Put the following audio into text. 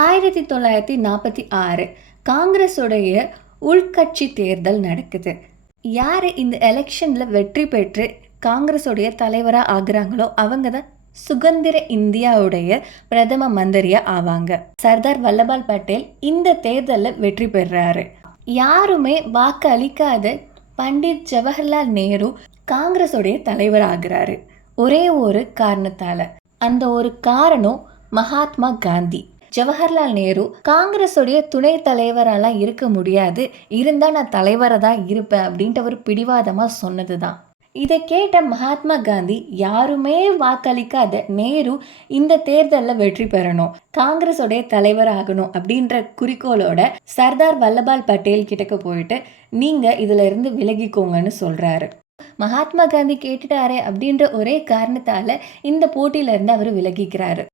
1946 காங்கிரஸுடைய உள்கட்சி தேர்தல் நடக்குது. யார் இந்த எலெக்ஷனில் வெற்றி பெற்று காங்கிரஸுடைய தலைவராக ஆகுறாங்களோ அவங்க தான் சுதந்திர இந்தியாவுடைய பிரதம மந்திரியா ஆவாங்க. சர்தார் வல்லபாய் பட்டேல் இந்த தேர்தலில் வெற்றி பெறாரு. யாருமே வாக்கு அளிக்காத பண்டிட் ஜவஹர்லால் நேரு காங்கிரஸுடைய தலைவர் ஆகிறாரு. ஒரே ஒரு காரணத்தால. அந்த ஒரு காரணம் மகாத்மா காந்தி. ஜவஹர்லால் நேரு காங்கிரஸுடைய துணை தலைவரெல்லாம் இருக்க முடியாது, இருந்தால் நான் தலைவராக தான் இருப்பேன் அப்படின்ட்டு அவர் பிடிவாதமாக சொன்னது தான். இதை கேட்ட மகாத்மா காந்தி யாருமே வாக்களிக்காத நேரு இந்த தேர்தலில் வெற்றி பெறணும், காங்கிரஸுடைய தலைவர் ஆகணும் அப்படின்ற குறிக்கோளோட சர்தார் வல்லபாய் பட்டேல் கிட்டக்க போயிட்டு நீங்கள் இதுல இருந்து விலகிக்கோங்கன்னு சொல்றாரு. மகாத்மா காந்தி கேட்டுட்டாரே அப்படின்ற ஒரே காரணத்தால இந்த போட்டியில இருந்து அவர் விலகிக்கிறாரு.